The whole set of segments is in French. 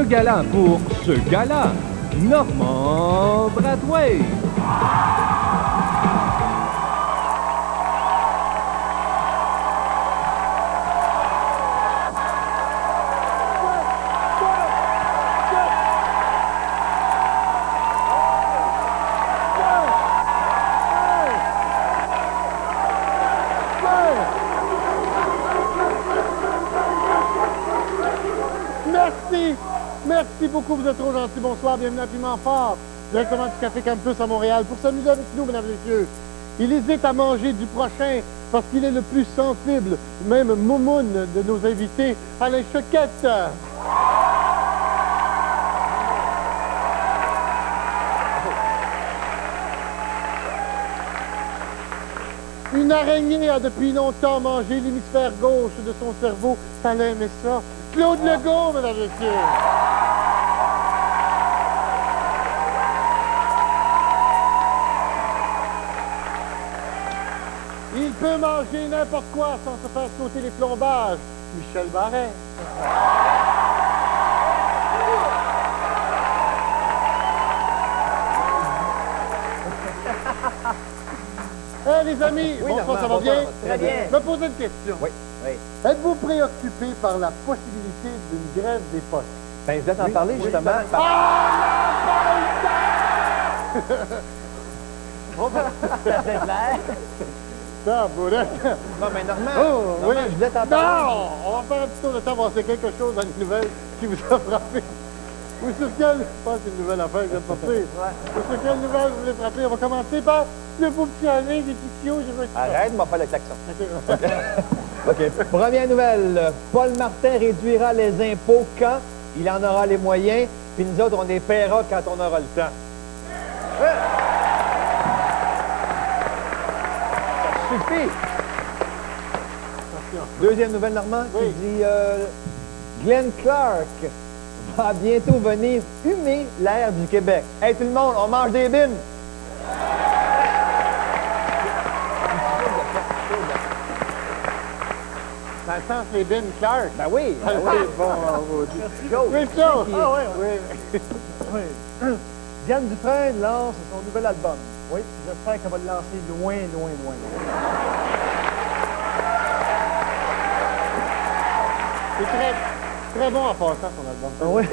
Un galant pour ce gala, Normand Bradway. Merci beaucoup, vous êtes trop gentils. Bonsoir, bienvenue à Piment Fort, directement du Café Campus à Montréal. Pour s'amuser avec nous, mesdames et messieurs, il hésite à manger du prochain parce qu'il est le plus sensible, même moumoune de nos invités, Alain Choquette. Une araignée a depuis longtemps mangé l'hémisphère gauche de son cerveau. Alain aimait ça. Claude Legault, mesdames et messieurs. Il peut manger n'importe quoi sans se faire sauter les plombages. Michel Barret. Hey, les amis, oui, bonsoir, ça va bien? Très bien. Je me posais une question. Oui. Êtes-vous préoccupé par la possibilité d'une grève des postes? Ben, je vais t'en parler justement. C'est clair. Ça, bourrette. Non, mais Normand, Oh, oui. Je voulais t'en parler. Non! On va faire un petit tour de temps, voir si c'est quelque chose dans les nouvelles qui vous a frappé. Oui, sur quelle... Je pense que c'est une nouvelle affaire qui vient de sortir. Ouais. Sur quelle nouvelle vous voulez frapper? On va commencer par le beau petit Alain, des petits chiots. Arrête, m'en faire le klaxon. OK. Première nouvelle. Paul Martin réduira les impôts quand il en aura les moyens, puis nous autres, on les paiera quand on aura le temps. Ça suffit. Deuxième nouvelle, Normand, qui dit Glenn Clark va bientôt venir humer l'air du Québec. Hey, tout le monde, on mange des bines! Dans le sens, les bines Clark. Ben oui! Ben oui, bon, oui, Claude. Ah oui, oui. Diane Dufresne lance son nouvel album. Oui, j'espère qu'elle va le lancer loin, loin, loin. C'est très bon en passant, son album. Ah oui?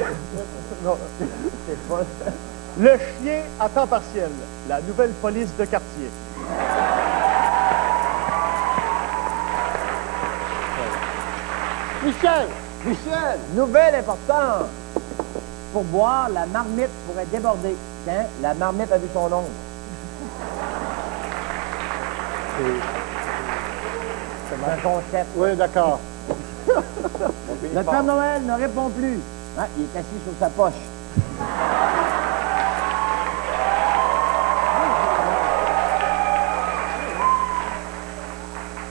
Non, c'est pas ça. Le chien à temps partiel, la nouvelle police de quartier. Michel! Michel, nouvelle importante. Pour boire, la marmite pourrait déborder. Tiens, la marmite a vu son ombre. C'est un concept. Oui, d'accord. Le Père Noël ne répond plus. Hein, il est assis sur sa poche.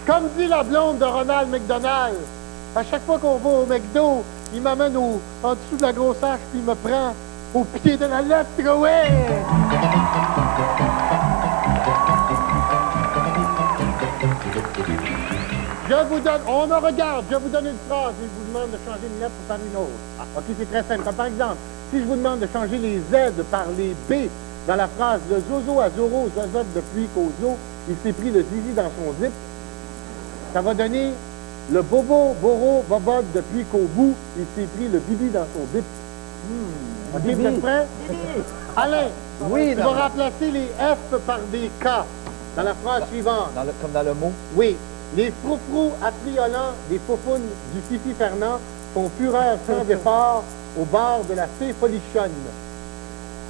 Comme dit la blonde de Ronald McDonald, à chaque fois qu'on va au McDo, il m'amène en dessous de la grosse hache puis il me prend au pied de la lettre, ouais! Je vous donne, on me regarde, je vous donne une phrase et je vous demande de changer une lettre par une autre. OK, c'est très simple. Comme par exemple, si je vous demande de changer les Z par les B dans la phrase « Le zozo à Zoro zozote depuis qu'au zoo, il s'est pris le zizi dans son zip », ça va donner « Le bobo boro bobode depuis qu'au bout, il s'est pris le bibi dans son zip ». OK, vous êtes prêts? Alain, oui, tu vas remplacer les F par des K dans la phrase suivante. Comme dans le mot? Oui. Les froufrous affriolants des faufounes du Fifi Fernand font fureur sans effort au bord de la fée folichonne.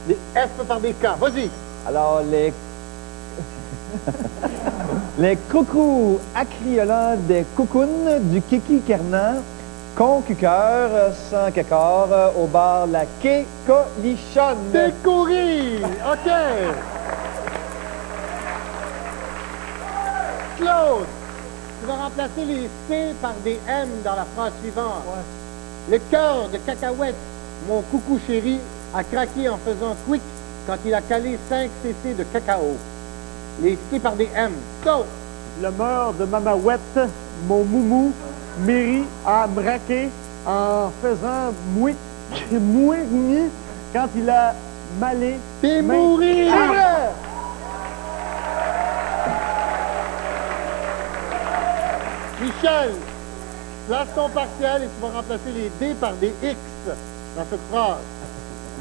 Les F par des K. Vas-y. Alors, les... les coucous accriolants des coucounes du Kiki Kernan, concucœur sans cacor au bar la quai Colichonne. Décourri. OK. Claude. Tu vas remplacer les C par des M dans la phrase suivante. Ouais. Le cœur de cacahuète, mon coucou chéri, a craqué en faisant quick quand il a calé 5 cc de cacao. Les C par des M. Go! Le meurtre de Mamouette, mon moumou, mairie à me raquer en faisant mouic Mourir quand il a malé. T'es mourir! C'est vrai! Michel, place ton partiel et tu vas remplacer les D par des X dans cette phrase.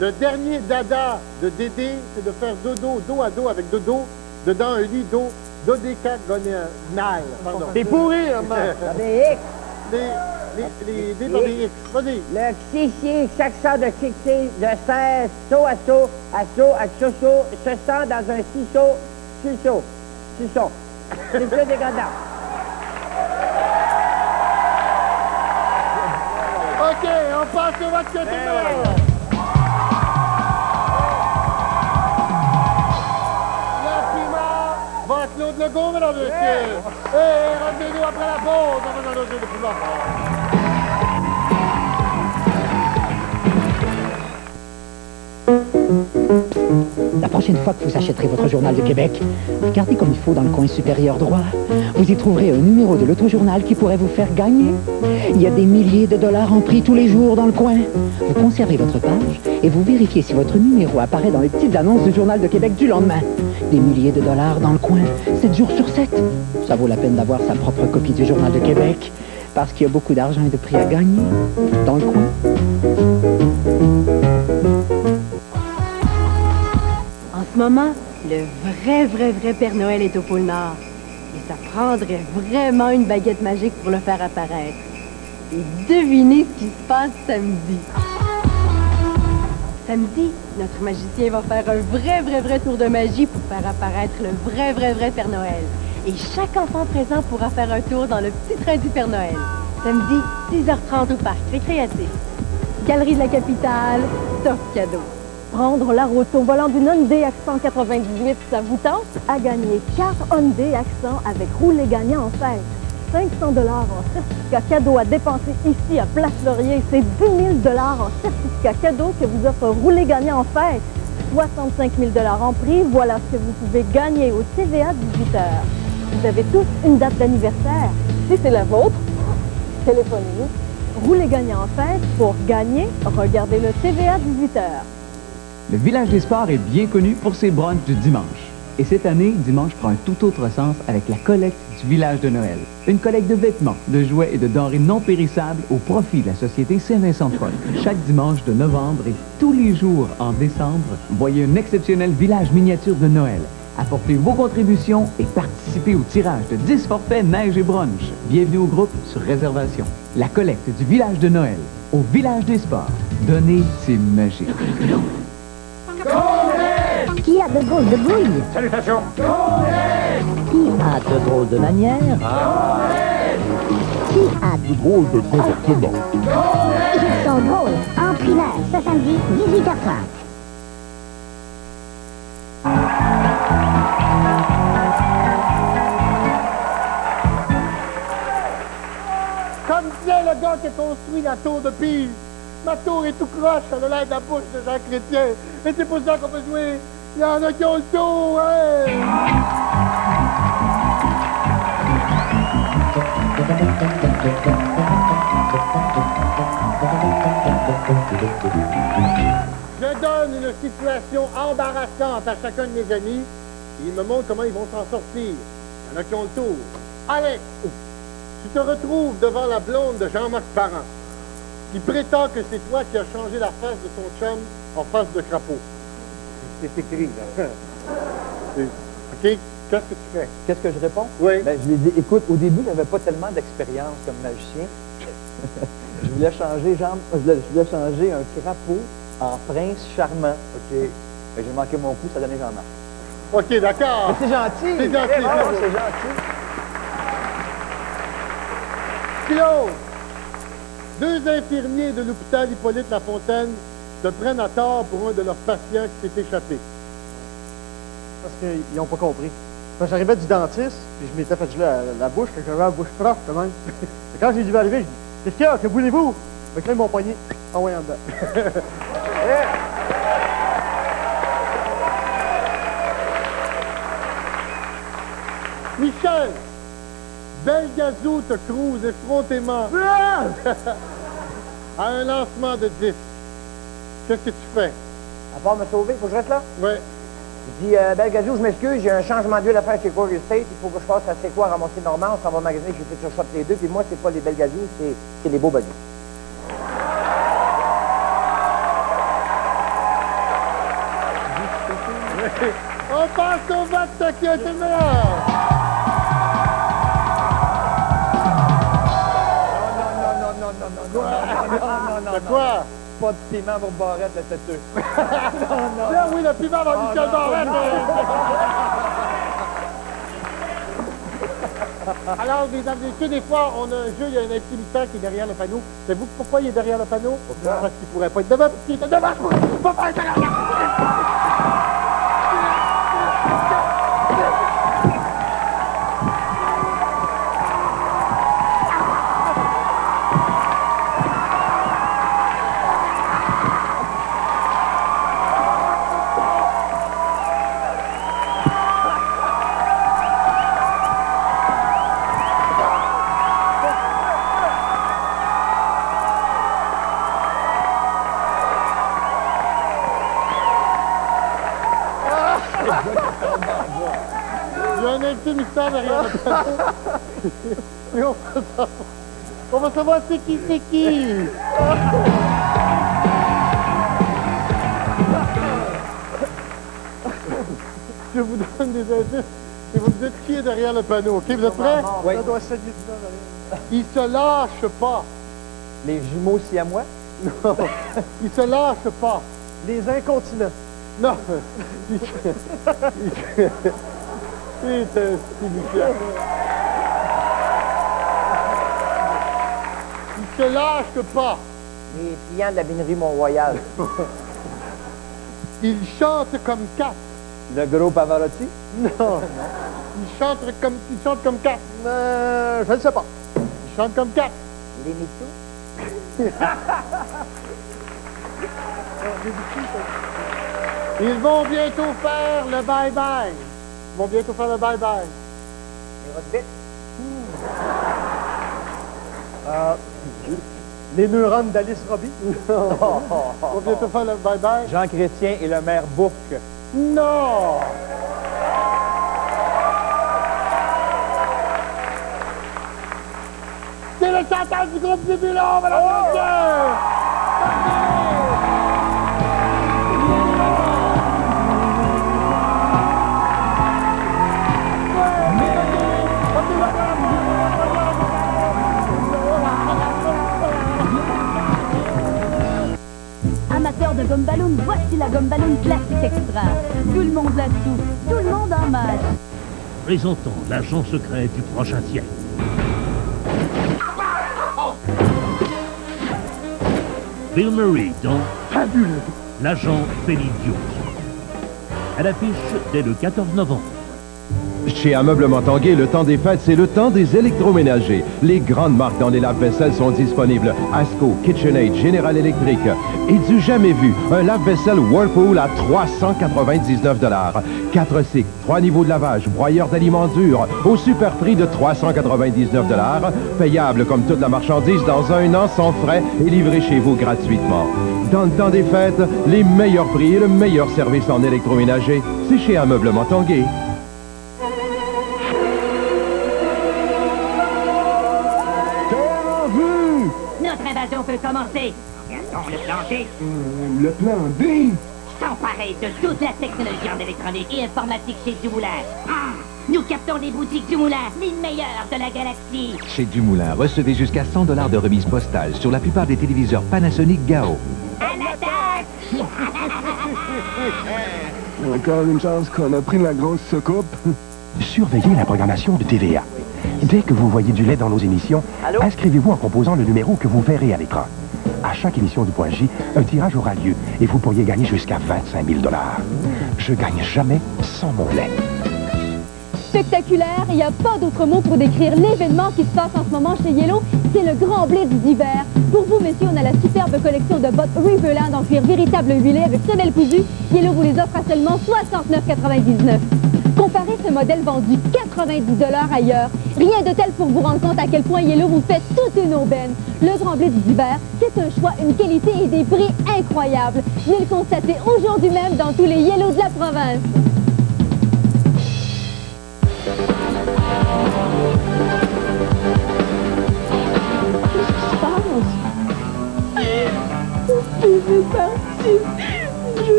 Le dernier dada de Dédé, c'est de faire dodo, dos à dos avec dodo, dedans un lit d'eau, dodécagonal. Pardon. T'es pourri, maman! Des X. Les D par des X. Vas-y. Le xixi, chaque sort de xixi, de serre, saut à saut, à saut, se sent dans un ciseau, suceau. C'est plus dégradant. OK, on passe au match tournoi. La primeur va Claude Legault, mesdames et messieurs. Et revenez-nous après la pause. On va dans le jeu de pouvoir. La prochaine fois que vous achèterez votre journal de Québec, regardez comme il faut dans le coin supérieur droit. Vous y trouverez un numéro de l'autojournal qui pourrait vous faire gagner. Il y a des milliers de dollars en prix tous les jours dans le coin. Vous conservez votre page et vous vérifiez si votre numéro apparaît dans les petites annonces du journal de Québec du lendemain. Des milliers de dollars dans le coin, 7 jours sur 7. Ça vaut la peine d'avoir sa propre copie du journal de Québec, parce qu'il y a beaucoup d'argent et de prix à gagner dans le coin. En ce moment, le vrai Père Noël est au pôle Nord. Et ça prendrait vraiment une baguette magique pour le faire apparaître. Et devinez ce qui se passe samedi. Samedi, notre magicien va faire un vrai tour de magie pour faire apparaître le vrai Père Noël. Et chaque enfant présent pourra faire un tour dans le petit train du Père Noël. Samedi, 6h30 au parc récréatif. Galerie de la Capitale, top cadeau. Prendre la route au volant d'une Hyundai Accent 98, ça vous tente? À gagner 4 Hyundai Accent avec roulé gagnant en fête. 500 $ en certificat cadeau à dépenser ici à Place Laurier. C'est 10 000 $ en certificat cadeau que vous offre roulé gagnant en fête. 65 000 $ en prix, voilà ce que vous pouvez gagner au TVA 18h. Vous avez tous une date d'anniversaire. Si c'est la vôtre, téléphonez-nous. Roulé gagnant en fête pour gagner, regardez le TVA 18h. Le Village des Sports est bien connu pour ses brunchs du dimanche. Et cette année, dimanche prend un tout autre sens avec la collecte du Village de Noël. Une collecte de vêtements, de jouets et de denrées non périssables au profit de la Société Saint-Vincent de Paul. Chaque dimanche de novembre et tous les jours en décembre, voyez un exceptionnel village miniature de Noël. Apportez vos contributions et participez au tirage de 10 forfaits neige et brunch. Bienvenue au groupe sur réservation. La collecte du Village de Noël au Village des Sports. Donner, c'est magique. Qui a de drôles de bruit? Salutations. Qui a de drôles de manières? Qui a de drôles de comportements? Ils sont drôles en primaire ce samedi, 18h30. Comme disait le gars qui a construit la tour de Pise, ma tour est tout croche, elle a l'air de la bouche de Jean Chrétien. Et c'est pour ça qu'on peut jouer. Il y en a qui ont le tour, hein? Je donne une situation embarrassante à chacun de mes amis. Et ils me montrent comment ils vont s'en sortir. Il y en a qui ont le tour. Alex, tu te retrouves devant la blonde de Jean-Marc Parent, qui prétend que c'est toi qui as changé la face de son chum en face de crapaud. C'est écrit, là. OK? Qu'est-ce que tu fais? Qu'est-ce que je réponds? Oui. Ben, je lui ai dit, écoute, au début, je n'avais pas tellement d'expérience comme magicien. je voulais changer un crapaud en prince charmant. OK. Ben, j'ai manqué mon coup, ça donnait Jean-Marc. OK, d'accord. Mais c'est gentil. C'est gentil, Bon, c'est beau. c'est gentil. Claude, 2 infirmiers de l'hôpital Hippolyte-Lafontaine te prennent à tort pour un de leurs patients qui s'est échappé. Parce qu'ils n'ont pas compris. Quand j'arrivais du dentiste, puis je m'étais fait geler la bouche, que j'avais la bouche propre quand même. Et quand j'ai dû arriver, je dis, qu'est-ce qu'il y a? Que voulez-vous? Fait que là, ils m'ont poigné. En voyant dedans. Michel, Belgazou te cruise effrontément à un lancement de 10. Qu'est-ce que tu fais? À part me sauver, faut que je reste là? Oui. Je dis, Belgazou, je m'excuse, j'ai un changement d'huile à faire chez Quarry State. Il faut que je passe à C'est quoi ramasser Normand. On s'en va magasiner chez Future Shop les deux. Puis moi, c'est pas les Belgazou, c'est les beaux bodies. On passe au vote, qui est le meilleur. Non. Quoi? Pas de piment pour Barrette, le têteux. Tiens, oui, le piment va Michel Barrette. Alors, mesdames et messieurs, des fois, on a un jeu, il y a un intimitaire qui est derrière le panneau. Savez-vous pourquoi il est derrière le panneau? Pourquoi? Parce qu'il pourrait pas être devant, parce qu'il était devant. Pas faire ça. Il y a un invité mystère derrière le panneau. Et on va savoir c'est qui. Je vous donne des indices et vous me dites qui est derrière le panneau. OK, vous êtes prêts? Oui. Ça doit saigner dedans, derrière. Il se lâche pas. Les jumeaux siamois? Non, il se lâche pas. Les incontinents. Non. C'est insignifiant. Il se lâche pas. Les clients de la binerie Mont-Royal. Il chante comme quatre. Le gros Pavarotti? Non. Il chante comme quatre. Je ne sais pas. Il chante comme quatre. Les Mitsou? Ils vont bientôt faire le bye-bye. Ils vont bientôt faire le bye-bye. Les Rodbits? Les neurones d'Alice Robbie. Ils vont bientôt faire le bye-bye. Jean Chrétien et le maire Bourque. Non! C'est le chanteur du groupe Zébulon, madame et messieurs! Amateurs de gomme ballon, voici la gomme ballon classique extra. Tout le monde là-dessous, tout le monde en masse. Présentons l'agent secret du prochain siècle. Bill Murray dans Fabuleux! L'agent Felidios. À l'affiche dès le 14 novembre. Chez Ameublement Tanguay, le temps des fêtes, c'est le temps des électroménagers. Les grandes marques dans les lave-vaisselle sont disponibles. Asco, KitchenAid, General Electric. Et du jamais vu, un lave-vaisselle Whirlpool à 399 $. 4 cycles, 3 niveaux de lavage, broyeur d'aliments durs, au super prix de 399 $. Payable comme toute la marchandise dans 1 an sans frais et livré chez vous gratuitement. Dans le temps des fêtes, les meilleurs prix et le meilleur service en électroménager, c'est chez Ameublement Tanguay. Notre invasion peut commencer. Regardons le plan D. Le plan D? S'emparer de toute la technologie en électronique et informatique chez Dumoulin. Nous captons les boutiques Dumoulin, les meilleures de la galaxie. Chez Dumoulin, recevez jusqu'à 100 $ de remise postale sur la plupart des téléviseurs Panasonic Gao. À l'attaque! Encore une chance qu'on a pris la grosse soucoupe. Surveillez la programmation de TVA. Dès que vous voyez du lait dans nos émissions, inscrivez-vous en composant le numéro que vous verrez à l'écran. À chaque émission du Point J, un tirage aura lieu et vous pourriez gagner jusqu'à 25 000 $. Je gagne jamais sans mon lait. Spectaculaire, il n'y a pas d'autre mot pour décrire l'événement qui se passe en ce moment chez Yellow. C'est le grand blitz d'hiver. Pour vous, messieurs, on a la superbe collection de bottes Riverland en cuir véritable huilé avec semelle cousue. Yellow vous les offre à seulement 69,99 $. Comparez ce modèle vendu 90 $ ailleurs. Rien de tel pour vous rendre compte à quel point Yellow vous fait toute une aubaine. Le Grand Blitz d'hiver, c'est un choix, une qualité et des prix incroyables. Venez le constater aujourd'hui même dans tous les Yellow de la province.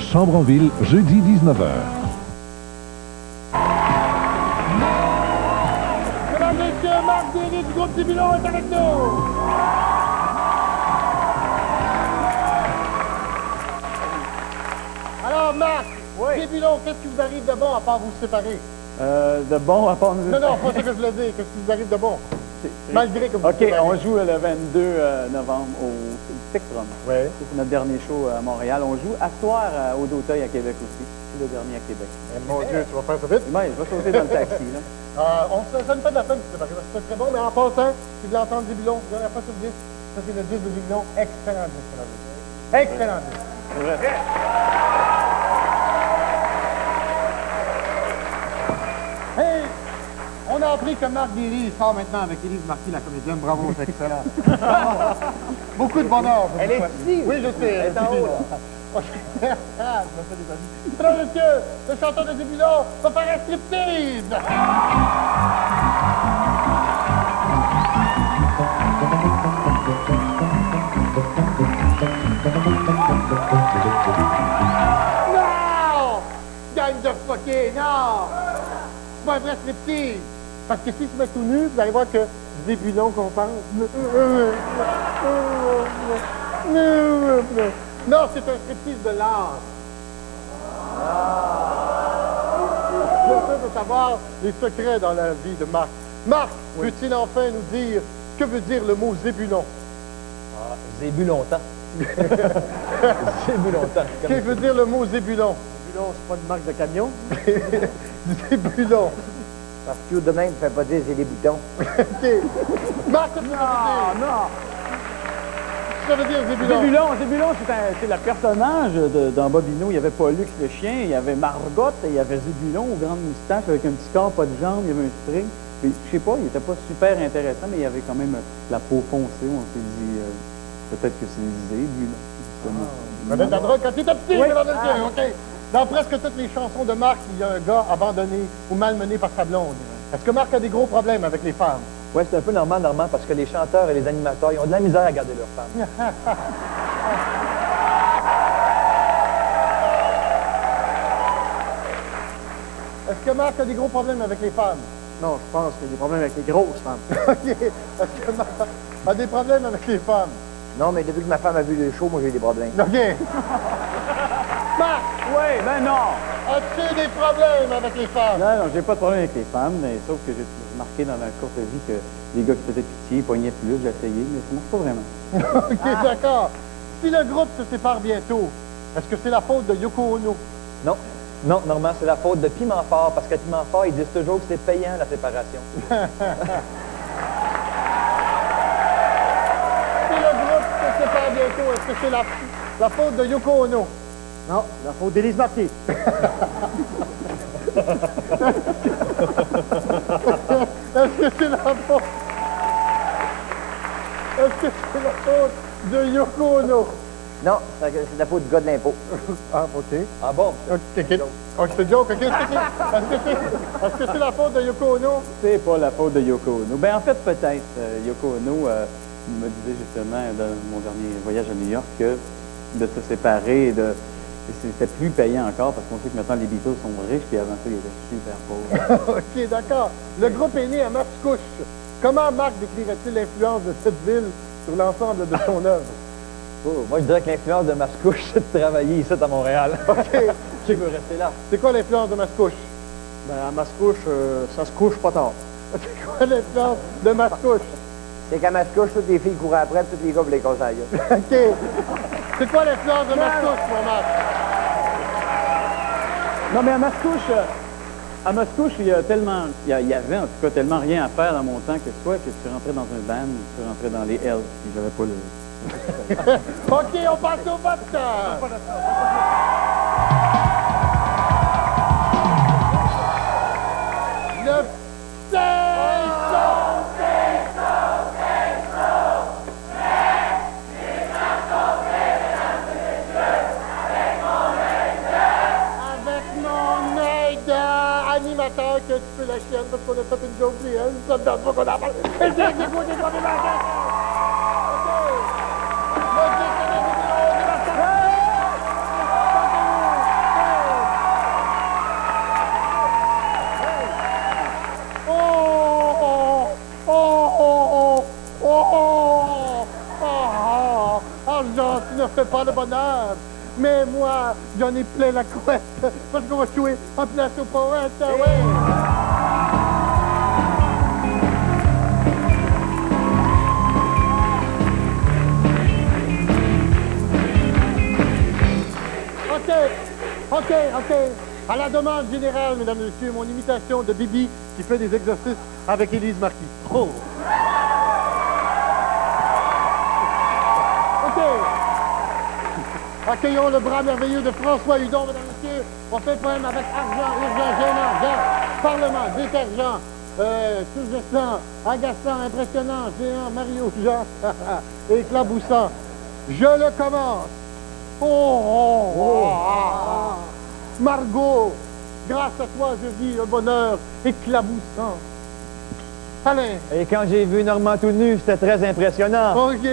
Chambre en ville, jeudi 19h. Mesdames et messieurs, Marc Derry du groupe Zébulon est avec nous. Alors, Marc, Zébulon, qu'est-ce qui vous arrive de bon à part vous séparer? De bon, à part nous... Non, non, pas ce que je voulais dire. Qu'est-ce qui vous arrive de bon? Malgré que vous OK, on joue le 22 novembre au Spectrum. Oui. C'est notre dernier show à Montréal. On joue à soir au D'Auteuil à Québec aussi. C'est le dernier à Québec. Mon Dieu, tu vas faire ça vite? Oui, je vais sauter dans le taxi, là. Ça ne fait de la peine, c'est très bon, mais en passant, si vous voulez entendre Zébulon, vous n'aurez pas sur le disque. Ça, c'est le disque de Zébulon. Excellent disque. Excellent disque. C'est vrai. Hey! On a appris que Marc Derry sort maintenant avec Élise Marquis, la comédienne. Bravo, c'est excellent. Beaucoup de bonheur. Elle est ici. Oui, je sais. Elle est en haut, là. Mesdames et messieurs, le chanteur de Zébulon va faire un striptease. Non! Gang de fuckés, non! C'est pas un vrai striptease. Parce que si je mets tout nu, vous allez voir que Zébulon qu'on pense. Non, c'est un striptease de l'art. Je veux savoir les secrets dans la vie de Marc. Marc, peut-il enfin nous dire ce que veut dire le mot Zébulon? Zébulontant. Zébulontant. Qu'est-ce que veut dire le mot Zébulon? Zébulon, c'est pas une marque de camion? Zébulon. Parce que de même, ne fait pas dire c'est des boutons. OK. Marc, qu'est-ce que ça veut dire? Non! Ça veut dire Zébulon? Zébulon, c'est le personnage dans Bobino. Il y avait Pollux le chien, il y avait Margot, et il y avait Zébulon aux grandes moustaches avec un petit corps, pas de jambes, il y avait un string. Puis, je sais pas, il était pas super intéressant, mais il y avait quand même la peau foncée. On s'est dit, peut-être que c'est Zébulon. Prenez de la drogue quand tu étais petit, mesdames et messieurs, OK? Dans presque toutes les chansons de Marc, il y a un gars abandonné ou malmené par sa blonde. Est-ce que Marc a des gros problèmes avec les femmes? Oui, c'est un peu normal, parce que les chanteurs et les animateurs, ils ont de la misère à garder leurs femmes. Est-ce que Marc a des gros problèmes avec les femmes? Non, je pense qu'il y a des problèmes avec les grosses femmes. OK. Est-ce que Marc a des problèmes avec les femmes? Non, mais depuis que ma femme a vu le show, moi, j'ai des problèmes. OK. Marc! Oui, ben non! As-tu des problèmes avec les femmes? Non, non, j'ai pas de problème avec les femmes, mais sauf que j'ai remarqué dans ma courte vie que les gars qui faisaient pitié pognaient plus, j'ai essayé, mais ça marche pas vraiment. OK, d'accord. Si le groupe se sépare bientôt, est-ce que c'est la faute de Yoko Ono? Non. Non, Normand, c'est la faute de Piment Fort, parce qu'à Piment Fort, ils disent toujours que c'est payant, la séparation. Si le groupe se sépare bientôt, est-ce que c'est la faute de Yoko Ono? Non, la faute d'Élise Marquis. Est-ce que c'est la faute? Est-ce que c'est la faute de Yoko Ono? Non, c'est la faute du gars de l'impôt. Ah, OK. Ah bon? OK, c'est joke. Est-ce que c'est la faute de Yoko Ono? C'est pas la faute de Yoko Ono. Ben en fait, peut-être. Yoko Ono me disait justement dans mon dernier voyage à New York que de se séparer, c'était plus payant encore parce qu'on sait que maintenant les Beatles sont riches puis avant ça, ils étaient super pauvres. OK, d'accord. Le groupe est né à Mascouche. Comment Marc décrirait-il l'influence de cette ville sur l'ensemble de son œuvre? Oh, moi, je dirais que l'influence de Mascouche, c'est de travailler ici à Montréal. OK. Je veux rester là. C'est quoi l'influence de Mascouche? Ben, à Mascouche, ça se couche pas tard. C'est quoi l'influence de Mascouche? C'est qu'à Mascouche, toutes les filles courent après, tous les gars vous les conseillent. OK. C'est quoi l'influence de Mascouche, mon Marc? Non, mais à Mascouche, il y avait en tout cas tellement rien à faire dans mon temps que soit que je suis rentré dans un band, je suis rentré dans les Hells, puis j'avais pas le... OK, on passe au vote. Le un petit peu la chienne parce qu'on a fait une joke de elle. Ça me donne pas qu'on en parle. Et j'ai écouté qu'on est marqué. OK. Le dictionnaire numéro universel. Argent, tu ne fais pas le bonheur. Mais moi, j'en ai plein la couette. Parce qu'on va jouer en place au poète, ouais. OK. À la demande générale, mesdames et messieurs, mon imitation de Bibi qui fait des exercices avec Élise Marquis. Oh! OK. Accueillons le bras merveilleux de François Hudon, mesdames et messieurs. On fait le poème avec argent, urgent, gênant, gêne, parlement, détergent, sous-gestant, agaçant, impressionnant, géant, Mario, Jean, éclaboussant. Je le commence. Margot, grâce à toi, je vis un bonheur éclaboussant. Alain. Et quand j'ai vu Normand tout nu, c'était très impressionnant. OK.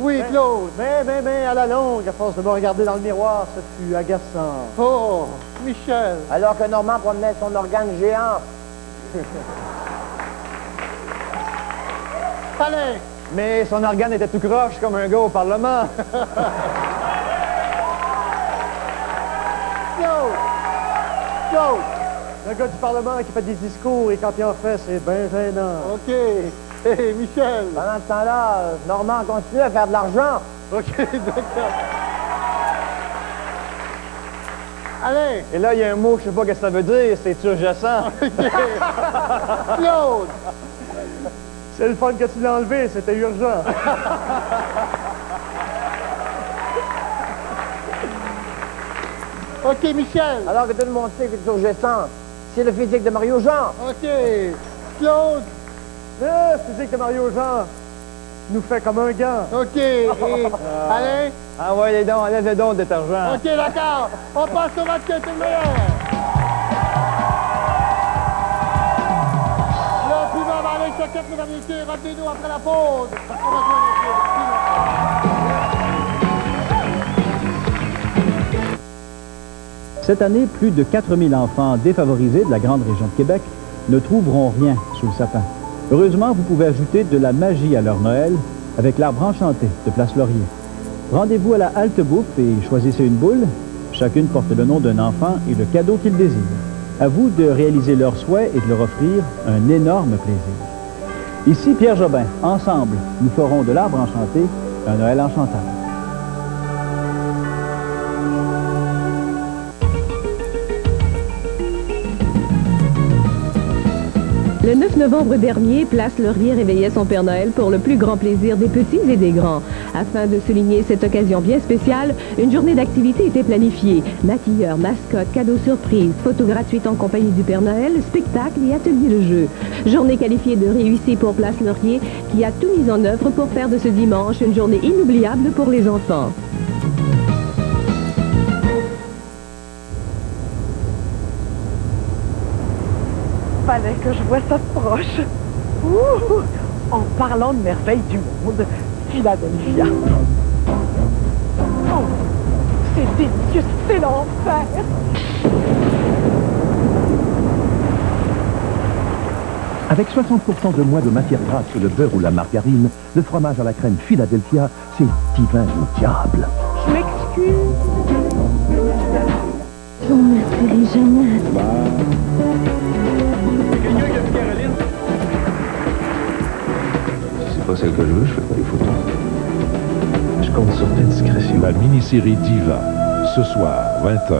Oui, Claude. Mais, à la longue, à force de me regarder dans le miroir, ça fut agaçant. Oh, Michel. Alors que Normand promenait son organe géant. Alain. Mais son organe était tout croche comme un gars au Parlement. Claude. Le gars du Parlement qui fait des discours et quand il en fait, c'est bien gênant. OK. Hey, Michel. Pendant ce temps-là, Normand continue à faire de l'argent. OK, d'accord. Alain. Et là, il y a un mot, je sais pas ce que ça veut dire, c'est urgescent. Claude. C'est le fun que tu l'as enlevé, c'était urgent. OK, Michel. Alors que tout le monde sait que c'est urgescent. C'est le physique de Mario Jean. OK. Claude. Le physique de Mario Jean nous fait comme un gant. OK. Et Alain? Ah ouais, les dons, enlève les dons de détergent. OK, d'accord. On passe au match qui est le meilleur. Le plus bas va aller choquette, mesdames et messieurs. Revenez-nous après la pause. On va jouer Cette année, plus de 4000 enfants défavorisés de la grande région de Québec ne trouveront rien sous le sapin. Heureusement, vous pouvez ajouter de la magie à leur Noël avec l'arbre enchanté de Place Laurier. Rendez-vous à la halte bouffe et choisissez une boule. Chacune porte le nom d'un enfant et le cadeau qu'il désire. À vous de réaliser leurs souhaits et de leur offrir un énorme plaisir. Ici Pierre Jobin. Ensemble, nous ferons de l'arbre enchanté un Noël enchantable. Le 9 novembre dernier, Place Laurier réveillait son Père Noël pour le plus grand plaisir des petits et des grands. Afin de souligner cette occasion bien spéciale, une journée d'activité était planifiée. Maquilleurs, mascottes, cadeaux surprises, photos gratuites en compagnie du Père Noël, spectacles et ateliers de jeu. Journée qualifiée de réussie pour Place Laurier qui a tout mis en œuvre pour faire de ce dimanche une journée inoubliable pour les enfants. Fallait que je vois ça de proche. Ouh! En parlant de merveilles du monde, Philadelphia. Oh! C'est délicieux, c'est l'enfer! Avec 60% de moins de matière grasse que le beurre ou la margarine, le fromage à la crème Philadelphia, c'est divin au diable. Je m'excuse. Ton mercredi génial. C'est pas celle que je veux, je fais pas les photos. Je compte sur ta discrétion. La mini-série Diva, ce soir, 20h.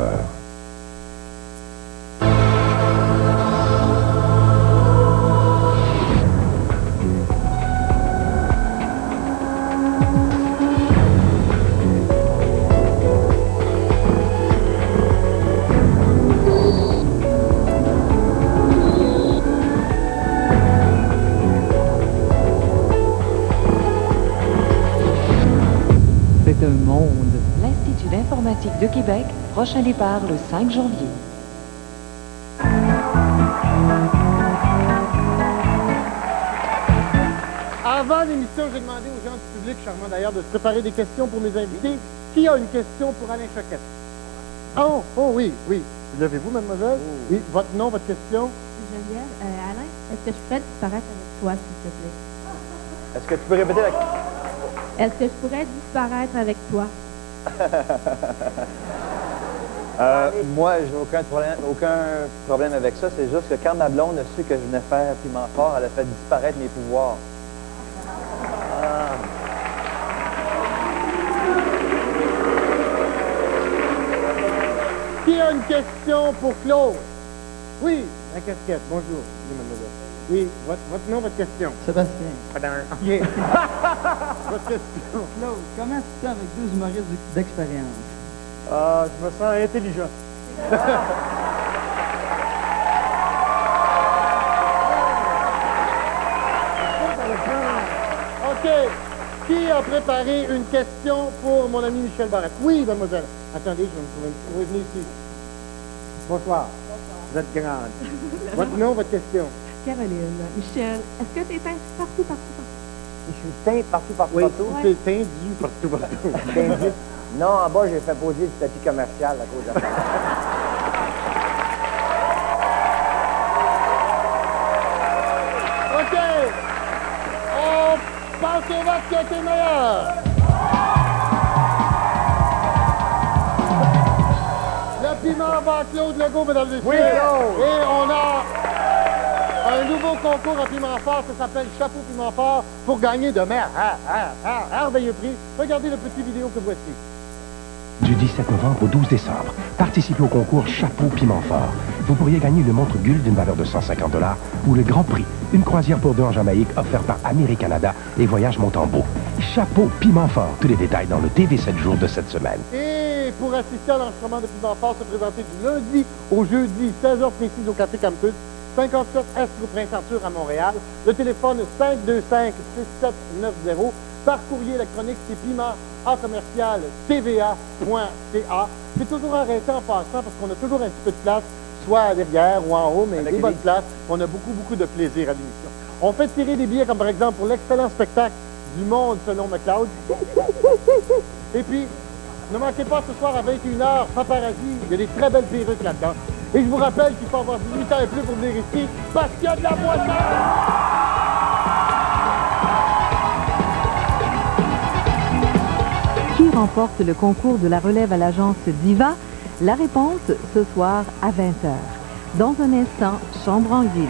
L'Institut d'informatique de Québec, prochain départ le 5 janvier. l'émission, j'ai demandé aux gens du public, charmant d'ailleurs, de se préparer des questions pour mes invités. Qui a une question pour Alain Choquette? Oh, oui. Levez-vous, mademoiselle. Oh. Oui, votre nom, votre question? Geneviève, Alain, est-ce que je pourrais disparaître avec toi, s'il te plaît? Est-ce que tu peux répéter la question? Est-ce que je pourrais disparaître avec toi? Moi, j'ai aucun problème avec ça. C'est juste que quand ma blonde a su que je venais faire Piment Fort, elle a fait disparaître mes pouvoirs. Qui a une question pour Claude? Oui, la casquette. Bonjour. Oui, mademoiselle. Oui, votre nom, votre question. Sébastien. OK. Votre question. Claude, comment tu te sens avec deux humoristes d'expérience? Je me sens intelligent. OK. Qui a préparé une question pour mon ami Michel Barrette? Oui, mademoiselle. Attendez, je vais me trouver. Venez ici. Bonsoir. Vous êtes grande. Votre nom, votre question. Caroline. Michel, est-ce que tu es teint partout? Je suis teint partout? Oui, Ouais. c'est tendu partout. Tendu. Non, en bas, j'ai fait poser du tapis commercial à cause de ça. OK. On passe au vote qui a été meilleur. Le piment va à Claude Legault, mesdames et messieurs. Oui, Claude. Et on a un nouveau concours à Piment Fort, ça s'appelle Chapeau Piment Fort, pour gagner de merveilleux prix. Regardez le petit vidéo que voici. Du 17 novembre au 12 décembre, participez au concours Chapeau Piment Fort. Vous pourriez gagner une montre Gull d'une valeur de 150 $ ou le Grand Prix, une croisière pour deux en Jamaïque offerte par Américanada et Voyage Montembeau. Chapeau Piment Fort. Tous les détails dans le TV 7 jours de cette semaine. Et pour assister à l'enregistrement de Piment Fort, se présenter du lundi au jeudi, 16h précise au Café Campus, 57 Est rue Prince-Arthur à Montréal. Le téléphone 525-6790. Par courrier électronique, c'est piment@tva.ca. C'est toujours arrêté en passant parce qu'on a toujours un petit peu de place, soit derrière ou en haut, mais des bonnes places. On a beaucoup de plaisir à l'émission. On fait tirer des billets comme par exemple pour l'excellent spectacle du Monde selon McLeod. Et puis, ne manquez pas ce soir à 21h, Paparazzi, il y a des très belles perruques là-dedans. Et je vous rappelle qu'il faut avoir 18 ans et plus pour venir ici parce qu'il y a de la boisson! Qui remporte le concours de la relève à l'agence Diva? La réponse ce soir à 20h. Dans un instant, Chambre en ville.